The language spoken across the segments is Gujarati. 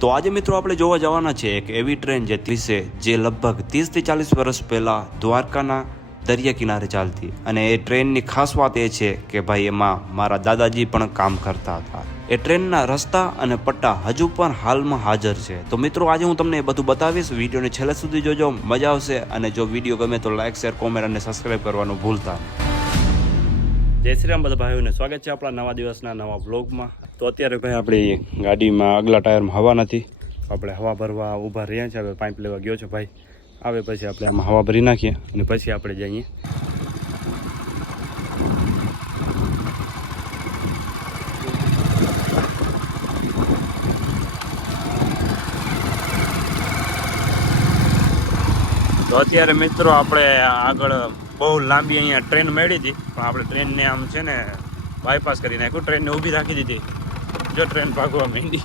તો આજે મિત્રો આપણે જોવા જવાના છે એક એવી ટ્રેન જે લગભગ 30 થી 40 વર્ષ પહેલાં દ્વારકાના દરિયા કિનારે ચાલતી, અને એ ટ્રેનની ખાસ વાત એ છે કે ભાઈ એમાં મારા દાદાજી પણ કામ કરતા હતા. એ ટ્રેનના રસ્તા અને પટ્ટા હજુ પણ હાલમાં હાજર છે. તો મિત્રો આજે હું તમને એ બધું બતાવીશ. વિડીયોને છેલ્લે સુધી જોજો, મજા આવશે. અને જો વિડીયો ગમે તો લાઇક, શેર, કોમેન્ટ અને સબસ્ક્રાઈબ કરવાનું ભૂલતા નહીં. જય શ્રી રામ બધા ભાઈઓને, સ્વાગત છે આપણા નવા દિવસના નવા વ્લોગમાં. તો અત્યારે ભાઈ આપણી ગાડીમાં આગલા ટાયરમાં હવા નથી, આપણે હવા ભરવા ઊભા રહ્યા છે. હવે પાઇપ લેવા ગયો છે ભાઈ, આવે પછી આપણે આમાં હવા ભરી નાખીએ અને પછી આપણે જઈએ. તો અત્યારે મિત્રો આપણે આગળ બહુ લાંબી અહીંયા ટ્રેન મળી હતી, પણ આપણે ટ્રેનને આમ છે ને બાયપાસ કરી નાખ્યું, ટ્રેનને ઊભી રાખી દીધી. જો ટ્રેન ભાગવા માંડી.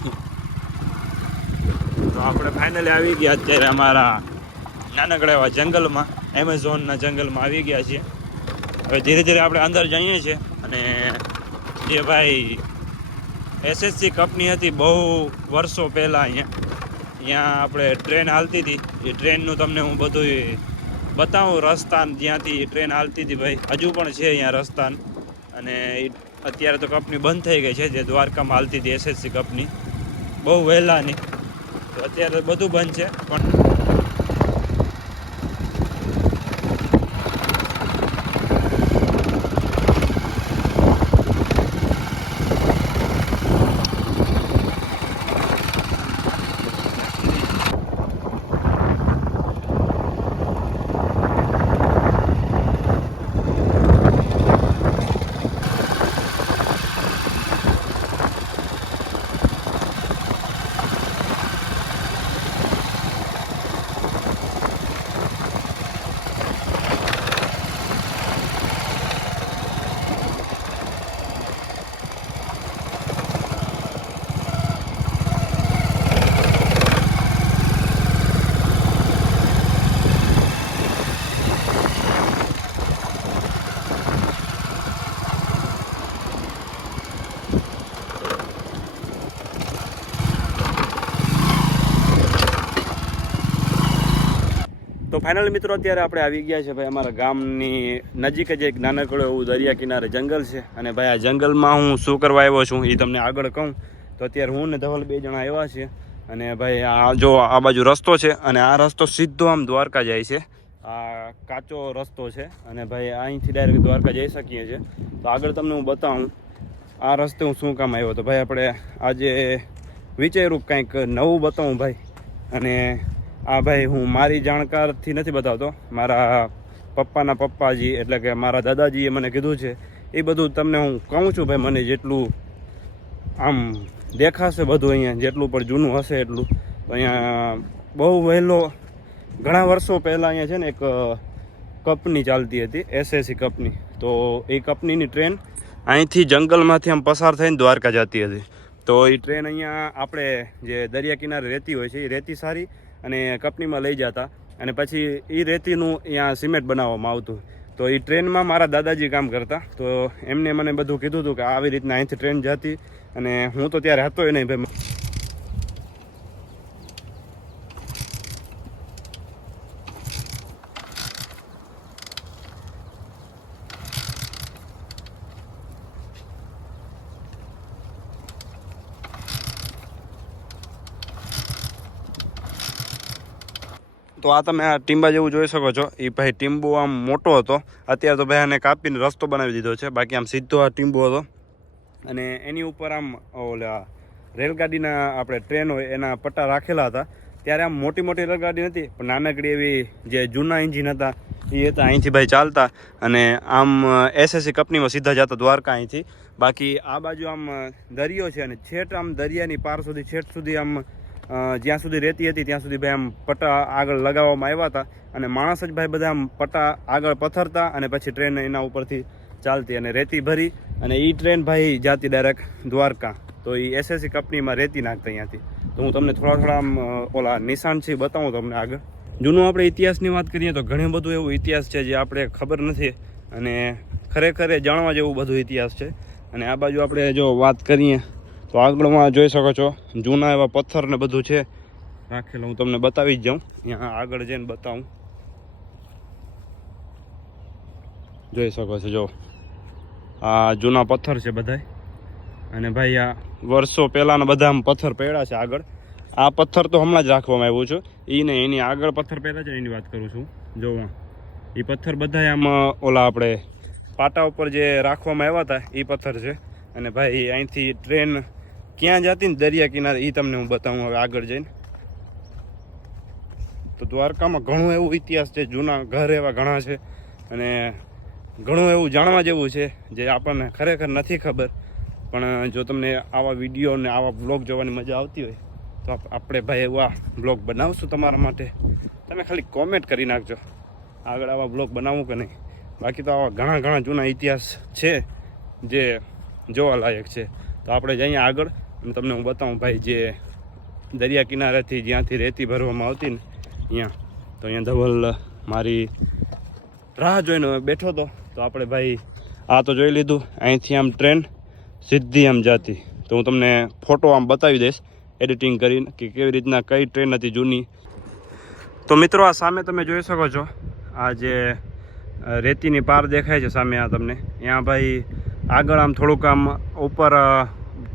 તો આપણે ફાઇનલી આવી ગયા અત્યારે અમારા નાનકડા એવા જંગલમાં, એમેઝોનના જંગલમાં આવી ગયા છીએ. હવે ધીરે ધીરે આપણે અંદર જઈએ છીએ. અને જે ભાઈ એસએસસી કંપની હતી બહુ વર્ષો પહેલાં અહીંયા આપણે ટ્રેન હાલતી હતી. એ ટ્રેનનું તમને હું બધું બતાવું, રસ્તા જ્યાંથી ટ્રેન હાલતી હતી ભાઈ હજુ પણ છે અહીંયા રસ્તા. અને અત્યારે તો કંપની બંધ થઈ ગઈ છે, જે દ્વારકામાં હાલતી હતી એસએસસી કંપની બહુ વહેલાની. તો અત્યારે બધું બંધ છે. પણ તો ફાઇનલી મિત્રો અત્યારે આપણે આવી ગયા છે ભાઈ અમારા ગામની નજીક જ એક નાનકડું એવું દરિયા કિનારે જંગલ છે. અને ભાઈ આ જંગલમાં હું શું કરવા આવ્યો છું એ તમને આગળ કહું. તો અત્યારે હું ને ધવલ 2 જણા આવ્યા છીએ. અને ભાઈ આ જો આ બાજુ રસ્તો છે, અને આ રસ્તો સીધો આમ દ્વારકા જાય છે. આ કાચો રસ્તો છે, અને ભાઈ અહીંથી ડાયરેક્ટ દ્વારકા જઈ શકીએ છીએ. તો આગળ તમને હું બતાવું આ રસ્તે હું શું કામ આવ્યો. તો ભાઈ આપણે આજે વિચાર્યું કંઈક નવું બતાવું ભાઈ. અને આ ભાઈ હું મારી જાણકારથી નથી બતાવતો, મારા પપ્પાના પપ્પાજી એટલે કે મારા દાદાજીએ મને કીધું છે એ બધું તમને હું કહું છું ભાઈ. મને જેટલું આમ દેખાશે બધું અહીંયા, જેટલું પણ જૂનું હશે એટલું. તો અહીંયા બહુ વહેલો ઘણા વર્ષો પહેલાં અહીંયા છે ને એક કંપની ચાલતી હતી, એસએસસી કંપની. તો એ કંપનીની ટ્રેન અહીંથી જંગલમાંથી આમ પસાર થઈને દ્વારકા જતી હતી. તો એ ટ્રેન અહીંયા આપણે જે દરિયા કિનારે રહેતી હોય છે એ રેતી સારી અને કંપનીમાં લઈ જતા, અને પછી એ રેતીનું અહીંયા સિમેન્ટ બનાવવામાં આવતું. તો એ ટ્રેનમાં મારા દાદાજી કામ કરતા. તો એમને મને બધું કીધું હતું કે આવી રીતના અહીંથી ટ્રેન જતી, અને હું તો ત્યારે હતો નહીં ભાઈ. તો આ તમે આ ટીંબા જેવું જોઈ શકો છો. એ ભાઈ ટીંબો આમ મોટો હતો, અત્યારે તો ભાઈ આને કાપીને રસ્તો બનાવી દીધો છે. બાકી આમ સીધો આ ટીંબો હતો, અને એની ઉપર આમ ઓલા રેલગાડીના આપણે ટ્રેન હોય એના પટ્ટા રાખેલા હતા. ત્યારે આમ મોટી મોટી રેલગાડી નથી, પણ નાનકડી એવી જે જૂના એન્જિન હતા એ હતા. અહીંથી ભાઈ ચાલતા અને આમ એસએસસી કંપનીમાં સીધા જતા દ્વારકા અહીંથી. બાકી આ બાજુ આમ દરિયો છે, અને છેટ આમ દરિયાની પાર સુધી છેટ સુધી આમ જ્યાં સુધી રહેતી હતી ત્યાં સુધી ભાઈ આમ પટ્ટા આગળ લગાવવામાં આવ્યા હતા. અને માણસ જ ભાઈ બધા આમ પટ્ટા આગળ પથરતા, અને પછી ટ્રેન એના ઉપરથી ચાલતી અને રેતી ભરી, અને એ ટ્રેન ભાઈ જાતી ડાયરેક્ટ દ્વારકા. તો એ એસએસસી કંપનીમાં રેતી નાખતા અહીંયાથી. તો હું તમને થોડા આમ ઓલા નિશાન છે બતાવું તમને આગળ. જૂનો આપણે ઇતિહાસની વાત કરીએ તો ઘણું બધું એવું ઇતિહાસ છે જે આપણે ખબર નથી, અને ખરેખર જાણવા જેવું બધું ઇતિહાસ છે. અને આ બાજુ આપણે જો વાત કરીએ તો આગળમાં જોઈ શકો છો જૂના એવા પથ્થર ને બધું છે રાખેલું. હું તમને બતાવી જ જાઉં, અહીંયા આગળ જઈને બતાવું. જોઈ શકો છો, જો આ જૂના પથ્થર છે બધાય. અને ભાઈ આ વર્ષો પહેલાંના બધા આમ પથ્થર પડ્યા છે આગળ. આ પથ્થર તો હમણાં જ રાખવામાં આવ્યું છે. એને એની આગળ પથ્થર પહેલા છે એની વાત કરું છું. જો એ પથ્થર બધા આમ ઓલા આપણે પાટા ઉપર જે રાખવામાં આવ્યા હતા એ પથ્થર છે. અને ભાઈ અહીંથી ટ્રેન ક્યાં જતી ને દરિયા કિનારે એ તમને હું બતાવું હવે આગળ જઈને. તો દ્વારકામાં ઘણું એવું ઇતિહાસ છે, જૂના ઘર એવા ઘણા છે અને ઘણું એવું જાણવા જેવું છે જે આપણને ખરેખર નથી ખબર. પણ જો તમને આવા વિડીયો ને આવા બ્લોગ જોવાની મજા આવતી હોય તો આપણે ભાઈ એવા બ્લોગ બનાવશું તમારા માટે. તમે ખાલી કોમેન્ટ કરી નાખજો આગળ આવા બ્લોગ બનાવવું કે નહીં. બાકી તો આવા ઘણા ઘણા જૂના ઇતિહાસ છે જે જોવાલાયક છે. તો આપણે જઈએ આગળ અને તમને હું બતાવું ભાઈ જે દરિયા કિનારેથી જ્યાંથી રેતી ભરવામાં આવતી ને અહીંયા. તો અહીંયા ધવલ મારી રાહ જોઈને બેઠો હતો. તો આપણે ભાઈ આ તો જોઈ લીધું. અહીંથી આમ ટ્રેન સીધી આમ જતી. તો હું તમને ફોટો આમ બતાવી દઈશ એડિટિંગ કરીને કે કેવી રીતના કઈ ટ્રેન હતી જૂની. તો મિત્રો આ સામે તમે જોઈ શકો છો આ જે રેતીની પાર દેખાય છે સામે આ તમને. ત્યાં ભાઈ આગળ આમ થોડુંક આમ ઉપર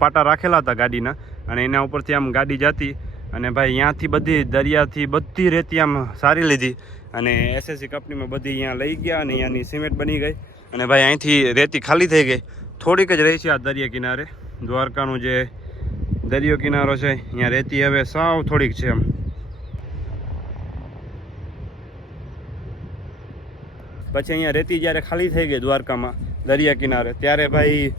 પાટા રાખેલા હતા ગાડીના અને એના ઉપરથી આમ ગાડી જતી. અને ભાઈ અહીંયાથી બધી દરિયાથી બધી રેતી આમ સારી લીધી અને એસએસસી કંપનીમાં બધી અહીંયા લઈ ગયા અને અહીંયાની સિમેન્ટ બની ગઈ. અને ભાઈ અહીંથી રેતી ખાલી થઈ ગઈ. થોડીક જ રહી છે આ દરિયા કિનારે. દ્વારકાનું જે દરિયો કિનારો છે અહીંયા રેતી હવે સાવ થોડીક છે એમ. પછી અહીંયા રેતી જ્યારે ખાલી થઈ ગઈ દ્વારકામાં દરિયા કિનારે ત્યારે ભાઈ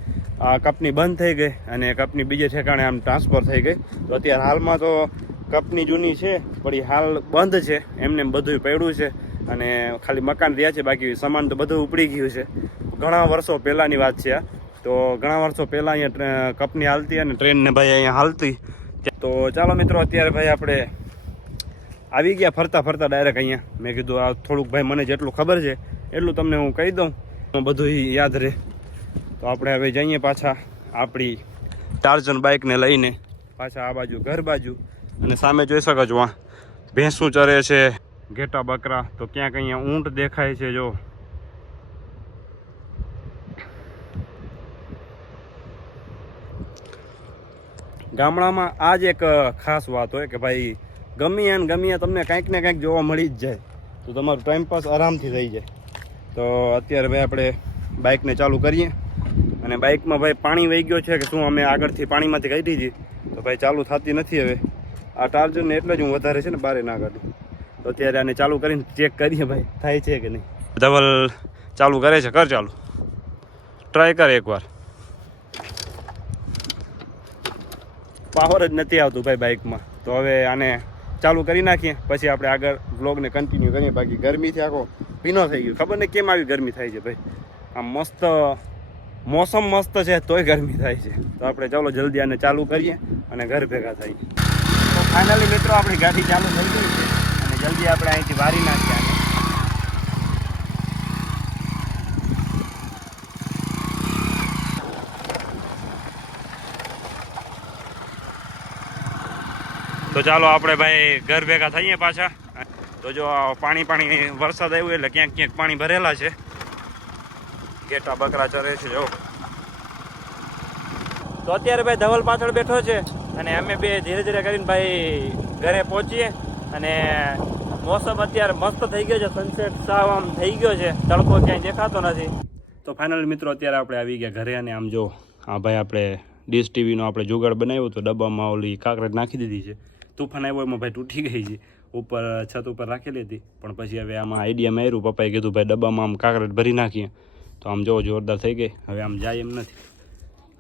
આ કંપની બંધ થઈ ગઈ અને કંપની બીજે ઠેકાણે આમ ટ્રાન્સફર થઈ ગઈ. તો અત્યારે હાલમાં તો કંપની જૂની છે પણ એ હાલ બંધ છે. એમને બધું પડ્યું છે અને ખાલી મકાન રહ્યા છે. બાકી સામાન તો બધું ઉપડી ગયું છે. ઘણા વર્ષો પહેલાંની વાત છે આ. તો ઘણા વર્ષો પહેલાં અહીંયા કંપની હાલતી અને ટ્રેનને ભાઈ અહીંયા હાલતી. તો ચાલો મિત્રો અત્યારે ભાઈ આપણે આવી ગયા ફરતા ફરતા ડાયરેક્ટ અહીંયા. મેં કીધું આ થોડુંક ભાઈ મને જેટલું ખબર છે એટલું તમને હું કહી દઉં, બધું યાદ રહે. તો આપણે હવે જઈએ પાછા આપણી ટાર્ઝન બાઇકને લઈને પાછા આ બાજુ ઘર બાજુ. અને સામે જોઈ શકો છો આ ભેંસું ચરે છે, ઘેટા બકરા. તો ક્યાંક અહીંયા ઊંટ દેખાય છે. જો ગામડામાં આ જ એક ખાસ વાત હોય કે ભાઈ ગમીએ ને ગમીએ તમને કંઈક ને કંઈક જોવા મળી જ જાય. તો તમારું ટાઈમપાસ આરામથી થઈ જાય. તો અત્યારે ભાઈ આપણે બાઇકને ચાલુ કરીએ. અને બાઇકમાં ભાઈ પાણી વહી ગયો છે કે શું અમે આગળથી પાણીમાંથી કાઢી હતી તો ભાઈ ચાલુ થતી નથી હવે. આ ટાર્જરને એટલે જ હું વધારે છે ને બારે ના કાઢું. તો અત્યારે આને ચાલુ કરીને ચેક કરીએ ભાઈ થાય છે કે નહીં. ધવલ ચાલુ કરે છે, કર ચાલુ, ટ્રાય કર એકવાર. પાવર જ નથી આવતું ભાઈ બાઇકમાં. તો હવે આને ચાલુ કરી નાખીએ પછી આપણે આગળ વ્લોગને કન્ટિન્યુ કરીએ. બાકી ગરમીથી આખો પીનો થઈ ગયો. ખબર નહીં કેમ આવી ગરમી થાય છે ભાઈ. આમ મસ્ત મોસમ મસ્ત છે તોય ગરમી થાય છે. તો આપણે ચાલો જલ્દી આને ચાલુ કરીએ અને ઘર ભેગા થઈએ. તો ફાઇનલી મિત્રો આપણી ગાડી ચાલુ થઈ ગઈ છે અને જલ્દી આપણે અહીંથી વારી નાખીએ આને. તો ચાલો આપણે ભાઈ ઘર ભેગા થઈએ પાછા. તો જો પાણી વરસાદ આવ્યો એટલે ક્યાંક ક્યાંક પાણી ભરેલા છે. ઘેટા બકરા ચરે છે જો. તો અત્યારે ભાઈ ધવલ પાછળ બેઠો છે અને અમે બે ધીરે ધીરે કરીને ભાઈ ઘરે પહોંચીએ. અને મોસમ અત્યારે મસ્ત થઈ ગયો છે, સનસેટ સાવ આમ થઈ ગયો છે, તડકો ક્યાંય દેખાતો નથી. તો ફાઇનલ મિત્રો અત્યારે આપણે આવી ગયા ઘરે. અને આમ જો હા ભાઈ આપણે ડીશ ટીવીનો આપણે જુગાડ બનાવ્યો તો ડબ્બામાં ઓલી કાંકરેટ નાખી દીધી છે. તુફાન આવ્યો એમાં ભાઈ તૂટી ગઈ છે. ઉપર છત ઉપર રાખેલી હતી પણ પછી હવે આમાં આઈડિયા માર્યું. પપ્પાએ કીધું ભાઈ ડબ્બામાં આમ કાંકરેટ ભરી નાખીએ. તો આમ જો જોરદાર થઈ ગઈ. હવે આમ જાય એમ નથી.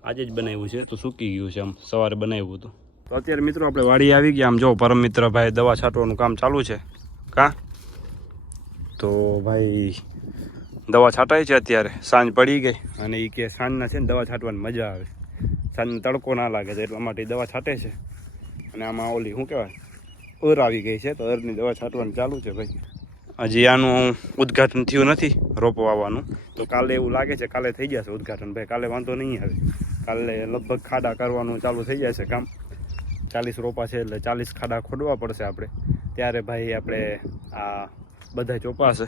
આજે જ બનાવ્યું છે તો સૂકી ગયું છે. આમ સવારે બનાવ્યું હતું. તો અત્યારે મિત્રો આપણે વાડી આવી ગયા. આમ જો પરમ મિત્ર ભાઈ દવા છાંટવાનું કામ ચાલુ છે. કાં તો ભાઈ દવા છાંટાય છે અત્યારે. સાંજ પડી ગઈ અને એ કે સાંજના છે ને દવા છાંટવાની મજા આવે, સાંજનો તડકો ના લાગે તો એટલા માટે દવા છાંટે છે. અને આમાં ઓલી શું કહેવાય અર આવી ગઈ છે તો અરની દવા છાંટવાનું ચાલુ છે ભાઈ. હજી આનું ઉદ્ઘાટન થયું નથી રોપો આવવાનું. તો કાલે એવું લાગે છે કાલે થઈ જશે ઉદ્ઘાટન ભાઈ. કાલે વાંધો નહીં આવે. કાલે લગભગ ખાડા કરવાનું ચાલુ થઈ જશે કામ. 40 રોપા છે એટલે 40 ખાડા ખોદવા પડશે આપણે, ત્યારે ભાઈ આપણે આ બધા ચોપાશે.